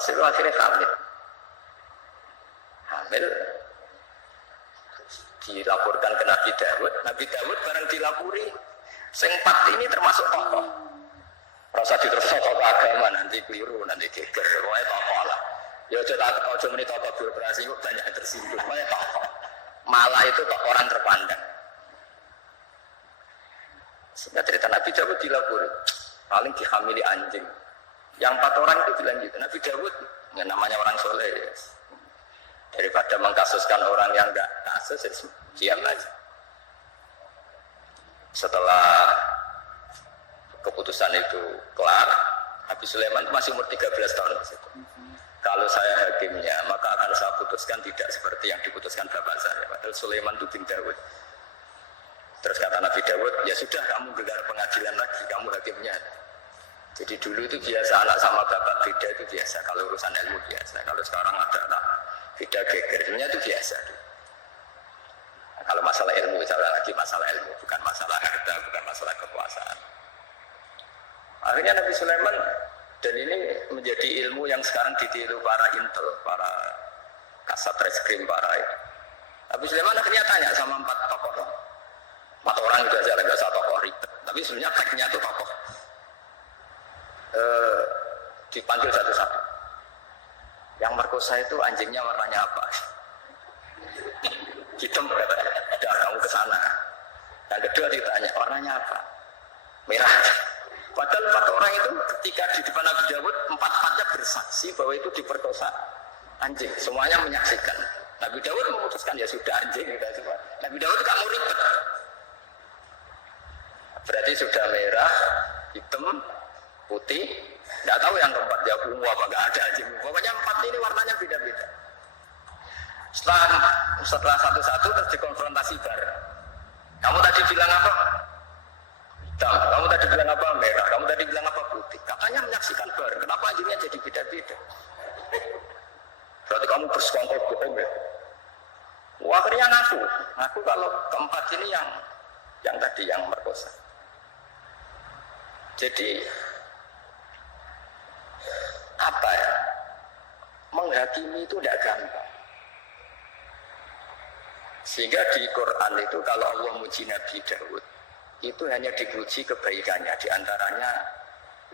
Walhasil akhirnya hamil dilaporkan ke Nabi Dawud. Nabi Dawud bareng dilapuri sing 4 ini termasuk tokoh. Rasa diteruskan tokoh agama nanti keliru, nanti geger. Pokoknya tokoh lah. Ya aja meni tokoh birokrasi kok banyak yang tersinggung. Pokoknya tokoh. Malah itu orang terpandang. Sehingga cerita Nabi Dawud dilapuri paling dihamili anjing. Yang 4 orang itu bilang gitu. Nabi Dawud, ya namanya orang soleh ya. Daripada mengkasuskan orang yang enggak kasus, diam aja. Setelah keputusan itu kelar, Nabi Sulaiman itu masih umur 13 tahun. Kalau saya hakimnya, maka akan saya putuskan tidak seperti yang diputuskan bapak saya. Padahal Sulaiman itu bin Dawud. Terus kata Nabi Dawud, ya sudah kamu gelar pengadilan lagi, kamu hakimnya. Jadi dulu itu biasa anak sama bapak beda itu biasa. Kalau urusan ilmu biasa. Kalau sekarang ada anak beda gegernya itu biasa. Nah, kalau masalah ilmu, misalnya lagi masalah ilmu, bukan masalah harta, bukan masalah kekuasaan. Akhirnya Nabi Sulaiman, dan ini menjadi ilmu yang sekarang ditiru para intel, para kasat reskrim, para itu. Nabi Sulaiman akhirnya tanya sama 4 tokoh. 4 orang itu aja, nggak usah tokoh ribet. Tapi sebenarnya teksnya itu tokoh. Dipanggil satu-satu. Yang merkosa itu anjingnya warnanya apa? Hitam katanya. Udah kamu ke sana. Yang kedua ditanya warnanya apa? Merah. Padahal 4 orang itu ketika di depan Nabi Dawud 4-4-nya bersaksi bahwa itu diperkosa anjing. Semuanya menyaksikan. Nabi Dawud memutuskan ya sudah anjing. Nabi Dawud kamu ribet. Berarti sudah merah, hitam, putih. Tidak tahu yang keempat ya ungu apa nggak ada anjing. Pokoknya 4 ini warnanya beda-beda. Setelah satu-satu terus dikonfrontasi bareng. Kamu tadi bilang apa? Hitam. Kamu tadi bilang apa? Merah. Kamu tadi bilang apa? Putih. Katanya menyaksikan bareng. Kenapa anjingnya jadi beda-beda? Berarti kamu bersekongkol bohong ya? Wah, akhirnya ngaku kalau keempat ini yang tadi yang merkosa. Jadi apa ya? Menghakimi itu tidak gampang. Sehingga di Quran itu kalau Allah muji Nabi Dawud itu hanya dipuji kebaikannya, diantaranya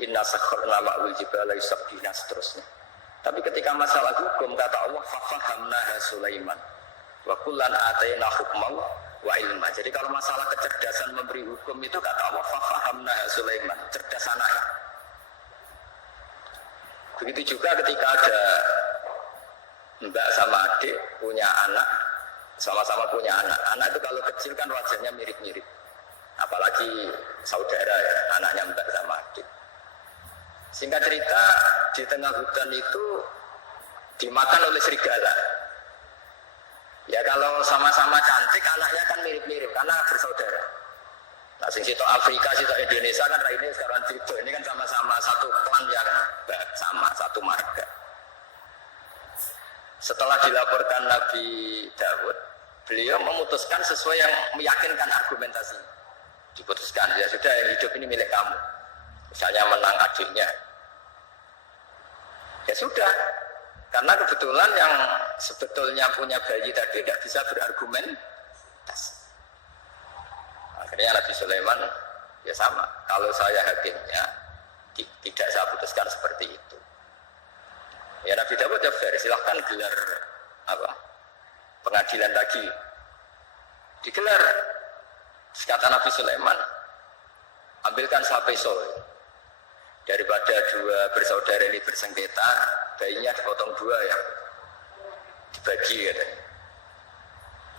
inna sakharna ma'ul jibala yusabbihna seterusnya. Tapi ketika masalah hukum kata Allah fafahamnaha Sulaiman wa kullan atayna hukman wa ilma. Jadi kalau masalah kecerdasan memberi hukum itu kata Allah fafahamnaha Sulaiman, cerdas anaknya. Begitu juga ketika ada mbak sama adik punya anak, sama-sama punya anak. Anak itu kalau kecil kan wajahnya mirip-mirip. Apalagi saudara ya, anaknya mbak sama adik. Singkat cerita, di tengah hutan itu dimakan oleh serigala. Ya kalau sama-sama cantik, anaknya kan mirip-mirip, karena bersaudara. Nah, situ Afrika, situ Indonesia kan ini sekarang cerita, ini kan sama-sama satu klan yang sama, satu marga. Setelah dilaporkan Nabi Dawud, beliau memutuskan sesuai yang meyakinkan argumentasi. Diputuskan, ya sudah yang hidup ini milik kamu. Misalnya menang adiknya. Ya sudah, karena kebetulan yang sebetulnya punya bayi tadi tidak bisa berargumentasi. Akhirnya Nabi Sulaiman ya sama. Kalau saya hakimnya tidak saya putuskan seperti itu. Ya Nabi Dawud ya fair, silahkan gelar pengadilan lagi. Digelar. Kata Nabi Sulaiman, ambilkan sapeso. Daripada 2 bersaudara ini bersengketa, bayinya dipotong 2 ya, dibagi katanya.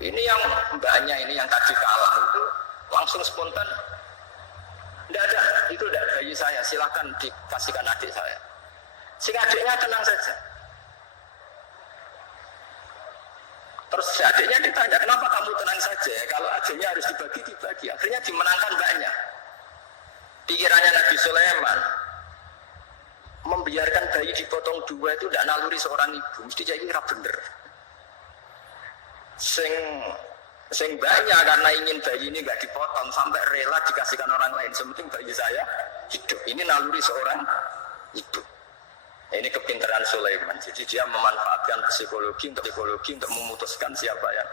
Ini yang mbaknya ini yang tadi kalah itu langsung spontan, tidak ada, itu tidak bayi saya, silahkan dikasihkan adik saya. Sehingga adiknya tenang saja. Terus adiknya ditanya, kenapa kamu tenang saja? Kalau adiknya harus dibagi. Akhirnya dimenangkan mbaknya. Pikirannya Nabi Sulaiman, membiarkan bayi dipotong 2 itu tidak naluri seorang ibu, mesti jadi kira bener. Sing banyak karena ingin bayi ini nggak dipotong sampai rela dikasihkan orang lain. Sementing bayi saya hidup, ini naluri seorang ibu. Ini kepintaran Sulaiman. Jadi dia memanfaatkan psikologi untuk memutuskan siapa yang.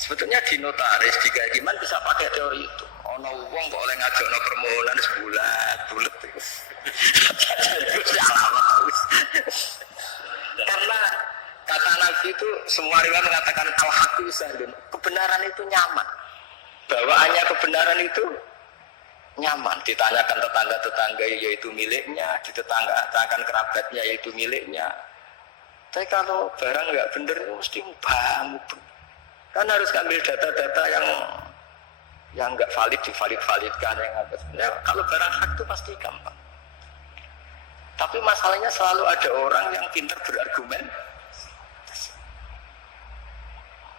Sebetulnya di notaris, di kehakiman bisa pakai teori itu. Ono wong kok oleh ngajakno permohonan bulat terus. Karena kata Nabi itu semua riwayat mengatakan al-haqqu sahlun. Kebenaran itu nyaman. Bawaannya kebenaran itu nyaman. Ditanyakan tetangga-tetangga yaitu miliknya, ditetanggakan kerabatnya yaitu miliknya. Tapi kalau barang nggak benar itu mesti mubah. Kan harus ambil data-data yang nggak valid divalidkan yang apa sebenarnya. Kalau barang hak itu pasti gampang. Tapi masalahnya selalu ada orang yang pintar berargumen.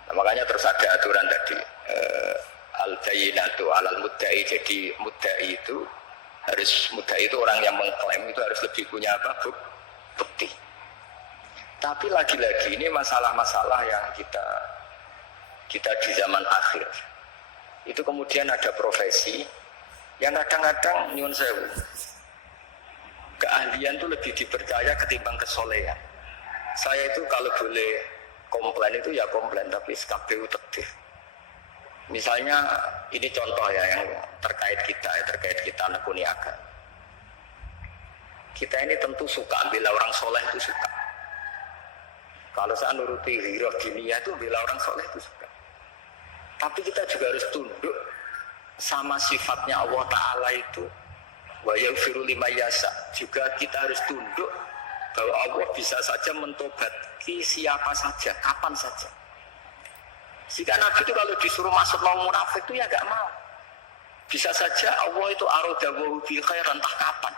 Nah, makanya terus ada aturan tadi al-bayyinatu 'alal mudda'i. Jadi mudda'i itu orang yang mengklaim itu harus lebih punya apa? Bukti. Tapi lagi-lagi ini masalah-masalah yang kita di zaman akhir itu kemudian ada profesi yang kadang-kadang nyuwun sewu keahlian itu lebih dipercaya ketimbang kesolehan. Saya itu kalau boleh komplain itu ya komplain, tapi SKPU tetih. Misalnya ini contoh ya yang terkait kita nekuni agama. Kita ini tentu suka bila orang soleh itu suka. Kalau saya nuruti hirah dunia itu bila orang soleh itu suka. Tapi kita juga harus tunduk sama sifatnya Allah Ta'ala itu wa yaghfiru liman yasha. Juga kita harus tunduk bahwa Allah bisa saja mentobati siapa saja, kapan saja. Jika Nabi itu kalau disuruh masuk mau munafik itu ya gak mau. Bisa saja Allah itu arodawahu bil khair entah kapan.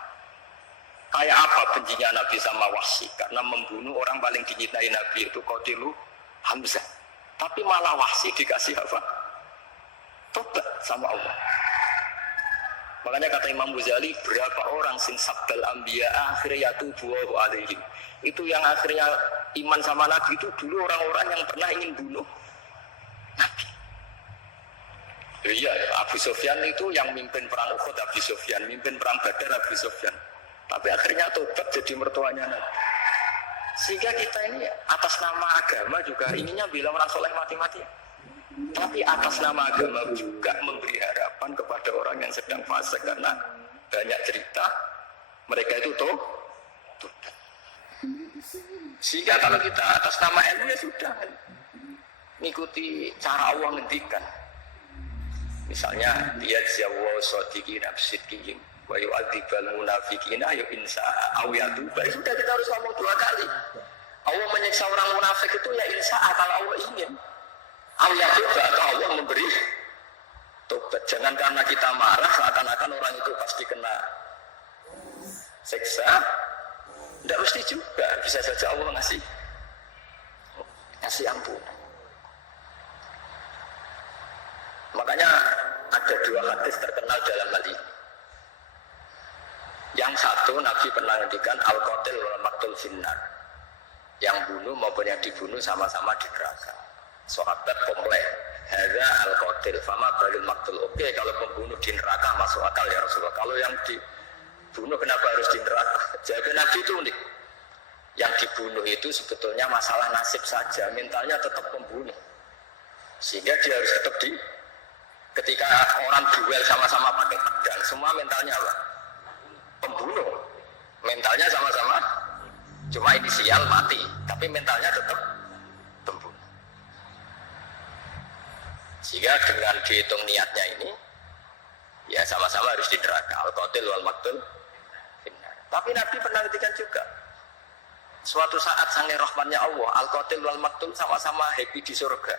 Kayak apa bencinya Nabi sama Wahsy? Karena membunuh orang paling dicintai Nabi itu Qatilu Hamzah. Tapi malah Wahsy dikasih apa? Tobat sama Allah. Makanya kata Imam Ghazali, berapa orang sing sabbal anbiya akhirnya yatubu alaihim. Itu yang akhirnya iman sama Nabi itu dulu orang-orang yang pernah ingin bunuh Nabi. Iya, Abu Sufyan itu yang mimpin perang Uhud, Abu Sufyan, mimpin perang Badar, Abu Sufyan. Tapi akhirnya tobat jadi mertuanya Nabi. Sehingga kita ini atas nama agama juga ininya bilang orang soleh mati-mati. Tapi atas nama agama juga memberi harapan kepada orang yang sedang fase karena banyak cerita mereka itu tobat. Sehingga kalau kita atas nama ilmu ya sudah mengikuti cara Allah ngendikan. Misalnya dia jawab shodiqina bisidqihim wa yu'adzibal munafiqina ya insa'a aw yatuba. Sudah kita harus ngomong 2 kali. Allah menyiksa orang munafik itu ya insa'a kalau Allah ingin. Aw yatuba atau Allah memberi tobat. Jangan karena kita marah seakan-akan orang itu pasti kena siksa. Tidak mesti juga. Bisa saja Allah ngasih ampunan. Makanya ada 2 hadis terkenal dalam hal ini. Yang satu Nabi pernah ngendikan al-qatil wal maqtul finnar. Yang bunuh maupun yang dibunuh sama-sama di neraka. Sahabat komplain, hadza al-qatil fama balul maqtul. Oke, kalau pembunuh di neraka masuk akal ya Rasulullah. Kalau yang dibunuh kenapa harus di neraka? Jawab Nabi itu unik. Yang dibunuh itu sebetulnya masalah nasib saja, mentalnya tetap pembunuh. Sehingga dia harus tetap ketika orang duel sama-sama pakai pedang, semua mentalnya apa? Pembunuh. Mentalnya sama-sama, cuma inisial mati, tapi mentalnya tetap pembunuh. Sehingga dengan dihitung niatnya ini, ya sama-sama harus di neraka. Al-qatil wal maqtul. Tapi Nabi pernah ngertikan juga. Suatu saat sange rahmatnya Allah, al-qatil wal maqtul sama-sama happy di surga.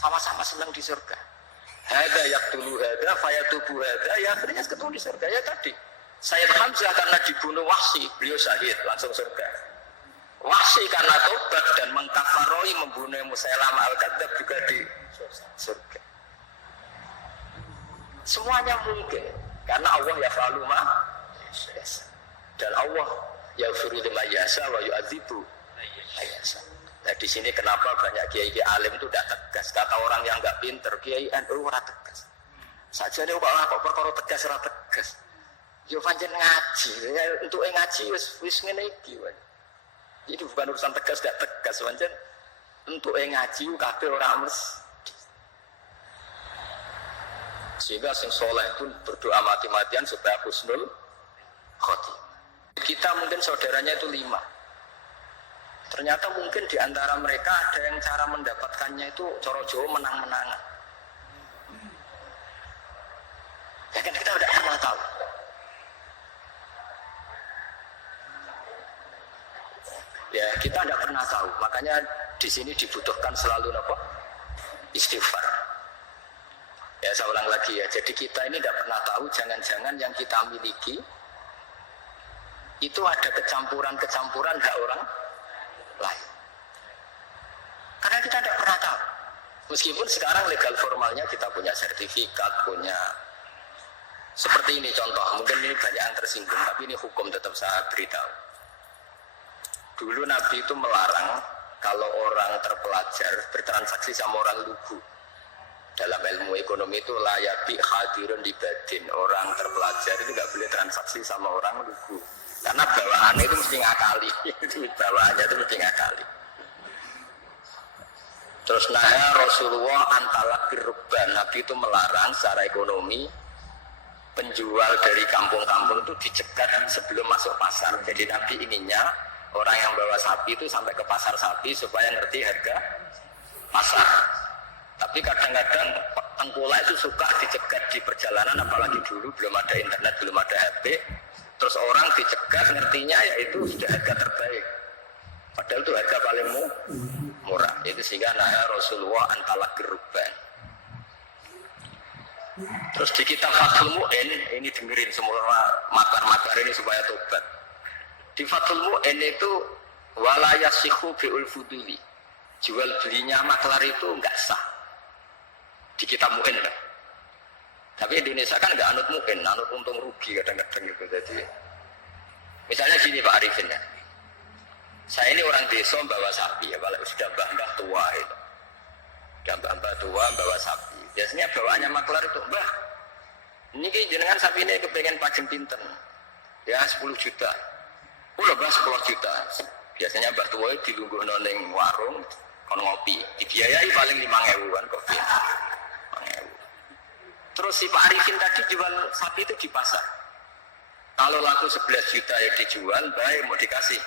Sama-sama senang di surga. Hada yaqtulu hada fayatubu hada, ya akhirnya ketemu di surga. Ya tadi Sayyid Hamzah karena dibunuh Wahsy, beliau syahid langsung surga. Wahsy karena tobat dan mengkafaroi membunuh Musailamah al-Kadzdzab juga di surga. Semuanya mungkin karena Allah yaf'alu ma yasha. Dan Allah yaghfiru liman yasha wa yu'adzibu man yasha. Nah di sini kenapa banyak kiai alim itu tidak tegas. Kata orang yang nggak pinter, kiai NU ora tegas. Saja nih kok perkara tegas ora tegas. Yo pancen ngaji, untuk ngaji wis ngene iki wae. Jadi bukan urusan tegas gak tegas pancen untuk ngaji kabeh ora mesti. Sehingga sing soleh pun berdoa mati-matian supaya husnul khotimah. Kita mungkin saudaranya itu 5. Ternyata mungkin di antara mereka ada yang cara mendapatkannya itu coro Jawa menang-menangan. Ya kan kita tidak pernah tahu. Ya kita tidak pernah tahu. Makanya di sini dibutuhkan selalu apa? Istighfar. Ya saya ulang lagi ya. Jadi kita ini tidak pernah tahu. Jangan-jangan yang kita miliki itu ada kecampuran-kecampuran hak orang lain. Karena kita tidak pernah tahu. Meskipun sekarang legal formalnya kita punya sertifikat, punya seperti ini contoh. Mungkin ini banyak yang tersinggung, tapi ini hukum tetap saya beritahu. Dulu Nabi itu melarang kalau orang terpelajar bertransaksi sama orang lugu. Dalam ilmu ekonomi itu layabi hadirun dibadin. Orang terpelajar itu nggak boleh transaksi sama orang lugu. Karena bawaannya itu mesti ngakali. Bawaannya itu mesti ngakali. Terus Rasulullah antalakir rubban. Nabi itu melarang secara ekonomi penjual dari kampung-kampung itu dicegat sebelum masuk pasar. Jadi Nabi inginnya orang yang bawa sapi itu sampai ke pasar sapi supaya ngerti harga pasar. Tapi kadang-kadang tengkulak itu suka dicegat di perjalanan, apalagi dulu belum ada internet, belum ada HP. Terus orang dicegat ngertinya yaitu sudah harga terbaik. Padahal itu harga paling murah. Itu sehingga Rasulullah antalakir rubban. Terus di kitab Fathul Mu'in, ini dengerin semua makar-makar ini supaya tobat. Di Fathul Mu'in itu walayasihu bi'ul fuduli. Jual belinya maklar itu enggak sah. Di kitab Mu'in kan. Tapi Indonesia kan enggak anut Mu'in, anut untung rugi kadang-kadang gitu. Jadi misalnya gini Pak Arifin ya. Saya ini orang desa bawa sapi ya, kalau sudah mbah-mbah tua itu. Sudah mbah-mbah tua bawa sapi. Biasanya bawaannya maklar itu, Mbah, ini jenengan sapi ini kepengen pajeng pinten. Ya 10 juta. Udah Mbah 10 juta. Biasanya Mbah tua itu dilungguh noneng warung, kon ngopi. Dibiayai paling 5.000-an kopi. 5.000. Terus si Pak Arifin tadi jual sapi itu di pasar. Kalau laku 11 juta ya dijual, baik mau dikasih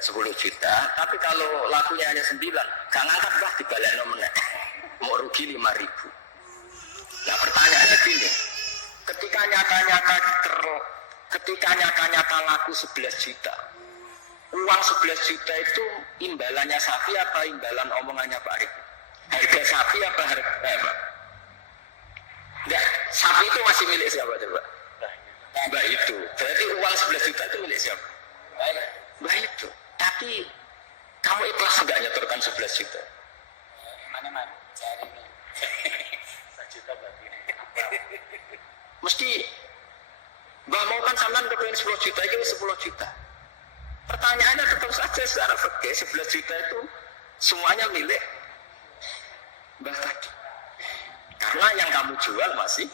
10 juta. Tapi kalau lakunya hanya 9, gak ngangkat Mbah dibalik nomennya. Mau rugi 5.000. Nah pertanyaannya gini, ketika nyata-nyata laku 11 juta, uang 11 juta itu imbalannya sapi apa imbalan omongannya Pak Arif? Harga sapi apa harga apa? Enggak, sapi itu masih milik siapa coba? Mbak itu. Berarti uang 11 juta itu milik siapa? Mbak itu. Tapi kamu ikhlas enggak nyetorkan 11 juta? Mana-mana, cari nih. 1 juta berarti. Mesti Mbak mau kan sampean kepengen 10 juta, ini 10 juta. Pertanyaannya tetap saja secara fikih 11 juta itu semuanya milik Mbak tadi. Karena yang kamu jual masih.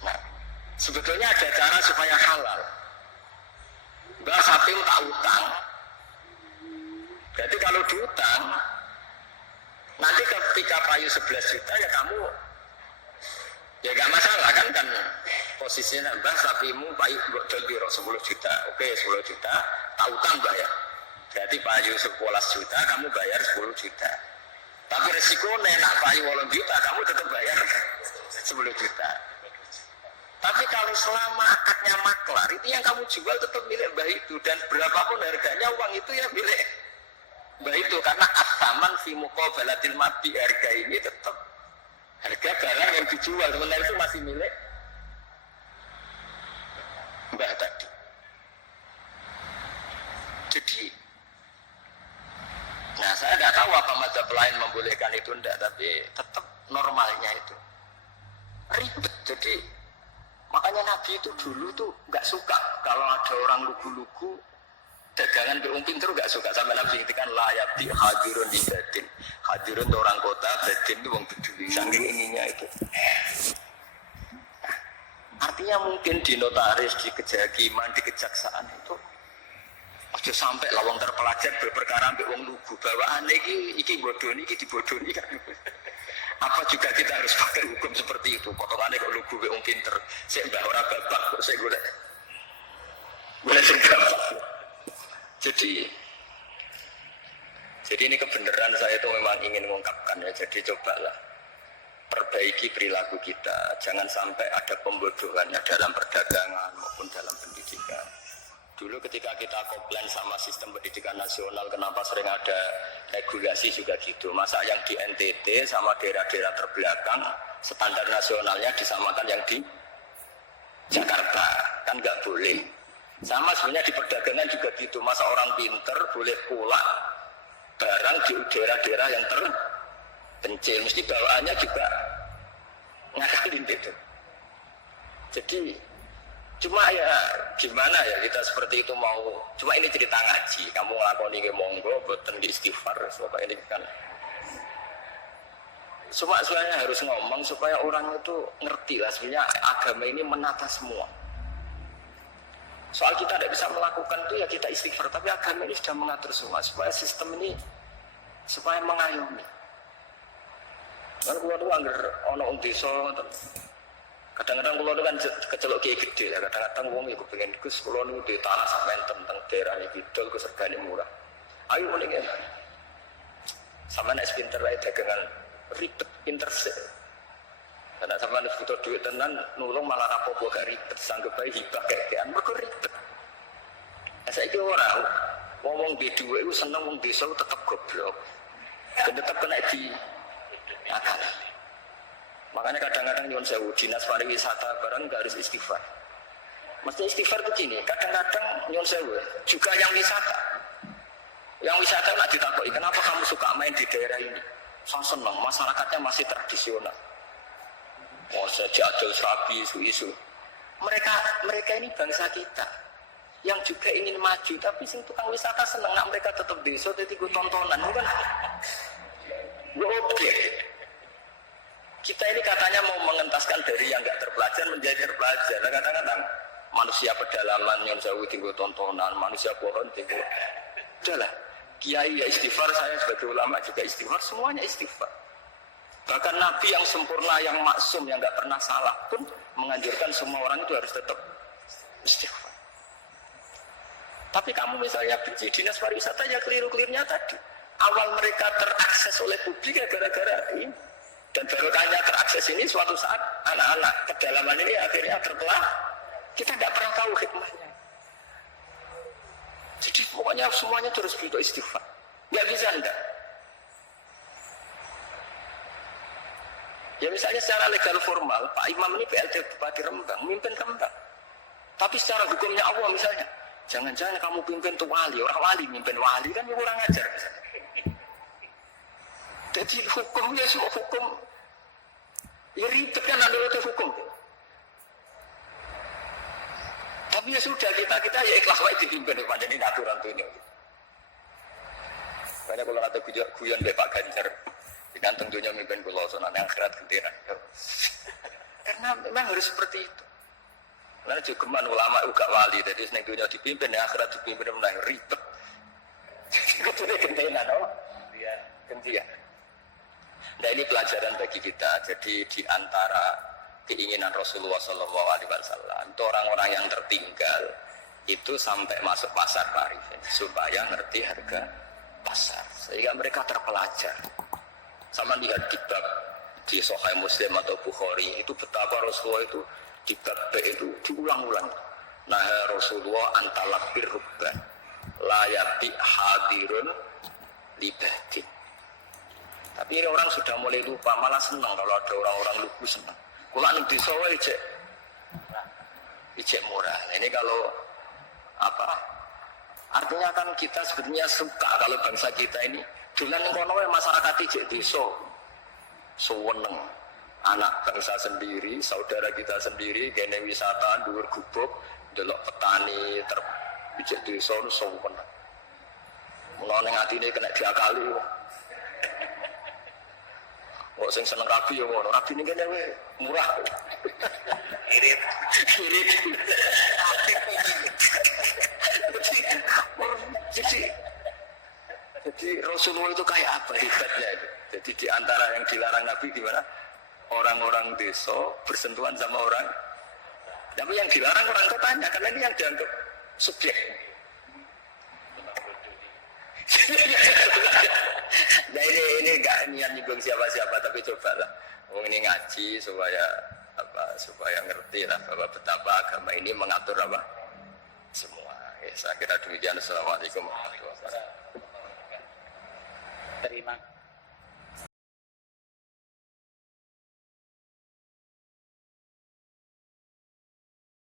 Nah, sebetulnya ada cara supaya halal. Mbak sapi tak utang. Berarti kalau diutang, nanti ketika payu 11 juta ya kamu ya gak masalah kan posisinya Mbah sapimu payu jual biro 10 juta. Oke 10 juta, tak utang Mbah ya. Berarti payu 11 juta kamu bayar 10 juta. Tapi resikonya nak payu 8 juta kamu tetap bayar 10 juta. Tapi kalau selama akadnya maklar itu yang kamu jual tetap milik Mbah itu, dan berapapun harganya uang itu ya milik Mbah itu, karena as-saman fi muqabalatil mabdi, harga ini tetap harga barang yang dijual, sebenarnya itu masih milik Mbah tadi. Jadi nah saya tidak tahu apa mazhab lain membolehkan itu enggak, tapi tetap normalnya itu ribet. Jadi makanya Nabi itu dulu tuh nggak suka kalau ada orang lugu-lugu dagangan ke pintu, nggak suka. Sampai Nabi ngertikan layak di hadirun di badin. Hadirun itu orang kota, badin itu orang peduli. Saking ininya itu. Artinya mungkin di notaris, di kejahakiman, di kejaksaan itu aja sampai lawang terpelajar berperkara ambek wong lugu bawaan iki bodoni iki dibodoni kan. Apa juga kita harus pakai hukum seperti itu? Potongannya kok lugu mbek wong pinter. Sik mbah ora babak kok sik golek. Golek sing babak. Jadi ini kebenaran saya itu memang ingin mengungkapkan ya. Jadi cobalah perbaiki perilaku kita. Jangan sampai ada pembodohannya dalam perdagangan maupun dalam pendidikan. Dulu ketika kita komplain sama sistem pendidikan nasional, kenapa sering ada regulasi juga gitu. Masa yang di NTT sama daerah-daerah terbelakang, standar nasionalnya disamakan yang di Jakarta. Kan nggak boleh. Sama sebenarnya di perdagangan juga gitu. Masa orang pinter boleh pula barang di daerah-daerah yang terpencil. Mesti bawaannya juga ngakalin gitu. Jadi cuma ya gimana ya kita seperti itu mau, cuma ini cerita ngaji, kamu ngelakoni ke monggo boten di istighfar supaya ini kan cuma sebenarnya harus ngomong supaya orang itu ngerti lah sebenarnya agama ini menata semua. Soal kita tidak bisa melakukan itu ya kita istighfar, tapi agama ini sudah mengatur semua supaya sistem ini supaya mengayomi. Kalau keluar itu anggar ono desa kadang-kadang kulo itu kan kecelok kiai gede ya, kadang-kadang wong iku pengen Gus kulo niku di tanah sampean tentang daerah iki kidul Gus regane murah. Ayo mending ya. Sampeyan nek pinter wae dagangan ribet pinter sih. Karena sampeyan butuh duit tenan nulung malah rapopo gak ribet sanggep bae hibah kekean mergo ribet. Saiki ora wong duwe iku seneng wong desa tetep goblok. Dan tetep kena di akal. Makanya kadang-kadang nyuwun sewu dinas pariwisata barang nggak harus istighfar. Mesti istighfar begini. Kadang-kadang nyuwun sewu juga yang wisata. Yang wisata nak ditakoki, kenapa kamu suka main di daerah ini? Saya senang, masyarakatnya masih tradisional. Oh sejak adol serabi isu-isu. Mereka ini bangsa kita yang juga ingin maju, tapi sing tukang wisata senang nak mereka tetap desa, jadi gue tontonan, bukan? Gue objek. Kita ini katanya mau mengentaskan dari yang nggak terpelajar menjadi terpelajar. Nah, kadang-kadang manusia pedalaman yang jauh tinggal tontonan, manusia pohon tinggal. Udahlah, kiai ya istighfar, saya sebagai ulama juga istighfar, semuanya istighfar. Bahkan Nabi yang sempurna, yang maksum, yang nggak pernah salah pun menganjurkan semua orang itu harus tetap istighfar. Tapi kamu misalnya benci dinas pariwisata ya keliru-kelirunya tadi. Awal mereka terakses oleh publik ya gara-gara ini. Dan barokahnya terakses ini suatu saat anak-anak kedalaman ini akhirnya terbelah. Kita tidak pernah tahu hikmahnya. Jadi pokoknya semuanya terus butuh istighfar. Nggak bisa enggak. Ya misalnya secara legal formal, Pak Imam ini PLT Bupati Rembang, mimpin Rembang. Tapi secara hukumnya Allah misalnya, jangan-jangan kamu pimpin tuh wali, orang wali mimpin wali kan kurang ajar misalnya. Jadi hukumnya semua hukum ya ribet kan ada itu hukum. Tapi ya sudah kita ya ikhlas wae dipimpin pada ini aturan tuh ini. Karena kalau ada guyon be Pak Ganjar dengan tentunya mimpin kula sono nang akhirat genteran. Karena memang harus seperti itu. Karena juga ulama juga wali jadi ning dunia dipimpin nang akhirat dipimpin menang ribet. Jadi kudune gentenan oh. Iya, gantian. Nah ini pelajaran bagi kita. Jadi di antara keinginan Rasulullah SAW itu orang-orang yang tertinggal itu sampai masuk pasar Arifin supaya ngerti harga pasar sehingga mereka terpelajar. Sama lihat di bab di Sahih Muslim atau Bukhari itu betapa Rasulullah itu di bab itu diulang-ulang. Nah Rasulullah antalakbir rubban layati hadirun libadin. Tapi ini orang sudah mulai lupa, malah senang kalau ada orang-orang lugu senang. Kalau anu desa wae ijek murah. Nah, ini kalau apa? Artinya kan kita sebetulnya suka kalau bangsa kita ini dengan kono wae masyarakat ijek desa. Seneng. Anak bangsa sendiri, saudara kita sendiri, kene wisata dhuwur gubuk, delok petani ijek desa seneng. Mulane atine kena diakali. Kok sing seneng rabi ya ngono. Rabi ini kan murah. Irit. Irit. Jadi Rasulullah itu kayak apa hebatnya itu. Jadi di antara yang dilarang Nabi gimana? Orang-orang desa bersentuhan sama orang. Tapi yang dilarang orang kotanya karena ini yang dianggap subjek. Nah ini nggak niat nyinggung siapa-siapa tapi cobalah. Ini ngaji supaya ngerti lah bahwa betapa agama ini mengatur apa semua. Ya, saya kira demikian. Assalamualaikum warahmatullahi wabarakatuh. Terima